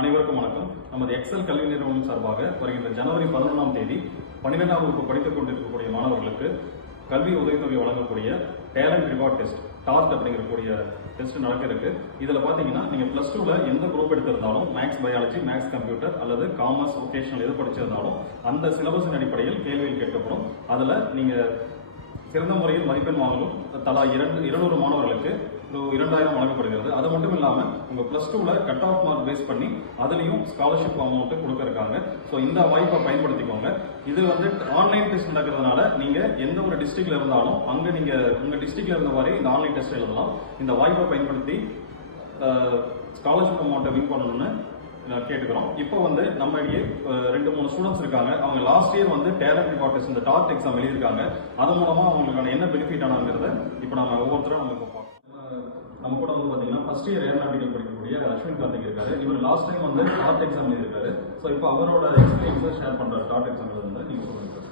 அனைவருக்கும் வணக்கம். நமது எக்ஸல் கல்வி நிறுவனம் சார்பாக வருகின்ற ஜனவரி 11ஆம் தேதி 12ஆம் வகுப்பு படித்துக் கொண்டிருக்கக்கூடிய மாணவர்களுக்கு கல்வி உதவித்தொகை வழங்கக்கூடிய டேலண்ட் ரிவார்ட் டெஸ்ட் டாஸ்ட் அப்படிங்கக்கூடிய டெஸ்ட் நடக்கிறதுக்கு. இதில் பார்த்தீங்கன்னா நீங்கள் ப்ளஸ் டூவில் எந்த குரூப் எடுத்திருந்தாலும் மேக்ஸ் பயாலஜி, மேக்ஸ் கம்ப்யூட்டர் அல்லது காமர்ஸ், வொகேஷனல் எது படிச்சிருந்தாலும் அந்த சிலபஸின் அடிப்படையில் கேள்விகள் கேட்கப்படும். அதில் நீங்கள் சிறந்த முறையில் மதிப்பெண் வாங்கலும் தலா 200 மாணவர்களுக்கு 2000 வழங்கப்படுகிறது. அது மட்டும் இல்லாமல் உங்கள் ப்ளஸ் டூவில் கட் ஆஃப் மார்க் பேஸ் பண்ணி அதுலேயும் ஸ்காலர்ஷிப் அமௌண்ட் கொடுக்கறக்காங்க. ஸோ இந்த வாய்ப்பை பயன்படுத்திக்கோங்க. இது ஆன்லைன் டெஸ்ட் நடக்கிறதுனால நீங்கள் எந்த ஒரு டிஸ்ட்ரிக்ட்ல இருந்தாலும் அங்கே நீங்கள் உங்கள் டிஸ்ட்ரிக்ட்ல இருந்த வரை இந்த ஆன்லைன் டெஸ்ட் எழுதலாம். இந்த வாய்ப்பை பயன்படுத்தி ஸ்காலர்ஷிப் அமௌண்ட்டை வின் பண்ணணும்னு கேட்டுக்கிறோம். இப்போ நம்ம 2-3 ஸ்டூடெண்ட்ஸ் இருக்காங்க. அவங்க last year talent reward test இந்த டாட் எக்ஸாம் எழுதியிருக்காங்க. அது மூலமா அவங்களுக்கான என்ன பெனிஃபிட் ஆனாங்கிறத இப்போ நம்ம ஒவ்வொருத்தரும் நம்ம பார்ப்போம். நம்ம கூட பார்த்தீங்கன்னா ஃபர்ஸ்ட் இயர் ஏரோநாட்டிக்கல் படிக்கக்கூடிய அஸ்வின் கார்த்திக் இருக்காரு. இவர் லாஸ்ட் டைம் டாட் எக்ஸாம் எழுதியிருக்காரு. ஸோ இப்போ அவரோட எக்ஸ்பீரியன்ஸை ஷேர் பண்றாரு. டாட் எக்ஸாம் எழுதுனா நீங்க சொல்லுங்க.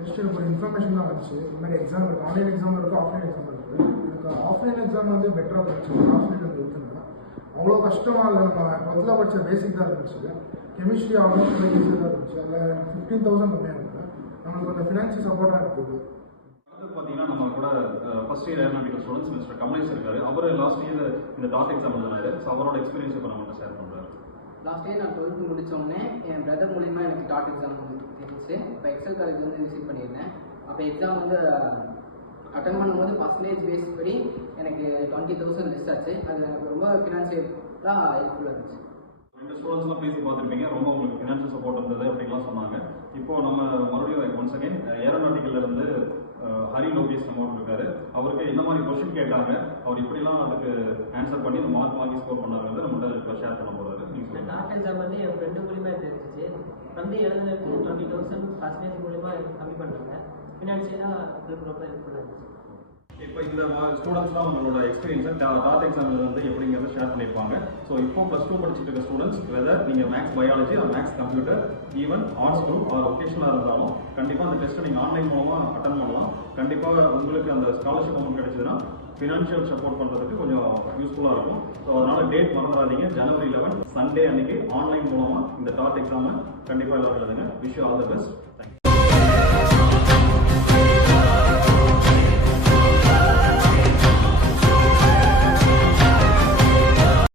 ஜஸ்ட் ஒரு இன்ஃபர்மேஷன் தான் வந்துச்சு. இந்த மாதிரி எக்ஸாம் இருக்குது, ஆன்லைன் எக்ஸாம் இருக்குது, ஆஃப்லைன் எக்ஸாம் இருக்குது. எனக்கு ஆஃப்லைன் எக்ஸாம் பெட்டராக இருந்துச்சு. ஆஃப்லைன் இருக்குன்னா அவ்வளோ கஷ்டமாக இல்லை. நம்ம 12th படித்த பேசிக் தான் இருந்துச்சு. கெமிஸ்ட்ரி ஆகணும் ஈஸியாக தான் இருந்துச்சு. அதில் 15,000 கம்மியாக இருக்குது. நம்மளுக்கு கொஞ்சம் ஃபினான்ஷியல் சப்போர்ட்டாக இருக்குது. பார்த்தீங்கன்னா நம்ம கூட first year aeronautical students mister Kamlesh இருக்காரு. அவர் லாஸ்ட் இயர் இந்த டாட் எக்ஸாம் எழுதினாரு. ஸோ அவரோட எக்ஸ்பீரியன்ஸ் இப்போ நம்ம ஷேர் பண்ணுறாரு. லாஸ்ட் இயர் நான் 12th முடித்தோடனே என் பிரதர் மூலிமா எனக்கு டாட் எக்ஸாம் இருந்துச்சு. இப்போ எக்ஸல் காலேஜ் விசிட் பண்ணியிருந்தேன். அப்போ எக்ஸாம் அட்டன் பண்ணும்போது பர்சன்டேஜ் பேஸ் படி எனக்கு 20,000 லிஸ்ட் ஆச்சு. அது எனக்கு ரொம்ப ஃபினான்ஷியலாக ஹெல்ப்ஃபுல்லாக இருந்துச்சு. 2 ஸ்டூடெண்ட்ஸ்லாம் பேசி பார்த்துருப்பீங்க. ரொம்ப உங்களுக்கு ஃபினான்ஷியல் சப்போர்ட் இருந்தது அப்படின்லாம் சொன்னாங்க. இப்போ நம்ம மறுபடியும் ஒன்ஸ் அகைன் ஏரோநாட்டிக்கல்ல இருந்து ஹரி லோகேஷ் நம்ம இருக்காரு. அவருக்கு என்ன மாதிரி கொஸ்டின் கேட்டாங்க, அவர் இப்படிலாம் அதுக்கு ஆன்சர் பண்ணி இந்த மார்க் வாங்கி ஸ்கோர் பண்ணாரு நம்மகிட்ட ஷேர் பண்ண போறாரு. டாட் எக்ஸாம் என் ஃப்ரெண்டு மூலியமா தெரிஞ்சிச்சு. எழுதுனதுக்கு 20,000 பர்சன்டேஜ் மூலியமா கம்மி பண்ணுறாங்க. ஃபினான்ஷியலாக ரொம்ப ஹெல்ப்ஃபுல்லாக இருந்துச்சு. இப்போ இந்த ஸ்டூடெண்ட்ஸ்லாம் உங்களோட எக்ஸ்பீரியன்ஸை டாட் எக்ஸாம்ல எப்படிங்கிறத ஷேர் பண்ணியிருப்பாங்க. ஸோ இப்போ ப்ளஸ் 2 படிச்சுட்டு இருக்க ஸ்டூடெண்ட்ஸ் வெதர் நீங்கள் maths biology or maths computer, even arts group or வொகேஷனாக இருந்தாலும் கண்டிப்பாக அந்த டெஸ்ட்டை நீங்கள் ஆன்லைன் மூலமாக அட்டன் பண்ணலாம். கண்டிப்பாக உங்களுக்கு அந்த ஸ்காலர்ஷிப் அமௌண்ட் கிடைச்சதுன்னா ஃபினான்ஷியல் சப்போர்ட் பண்ணுறதுக்கு கொஞ்சம் யூஸ்ஃபுல்லாக இருக்கும். ஸோ அதனால் டேட் மறந்துடாதீங்க. ஜனவரி 11 சண்டே அன்னைக்கு ஆன்லைன் மூலமாக இந்த டாட் எக்ஸாமை கண்டிப்பாக எல்லாரும் எழுதுங்க. Wish you all the best. Thank you.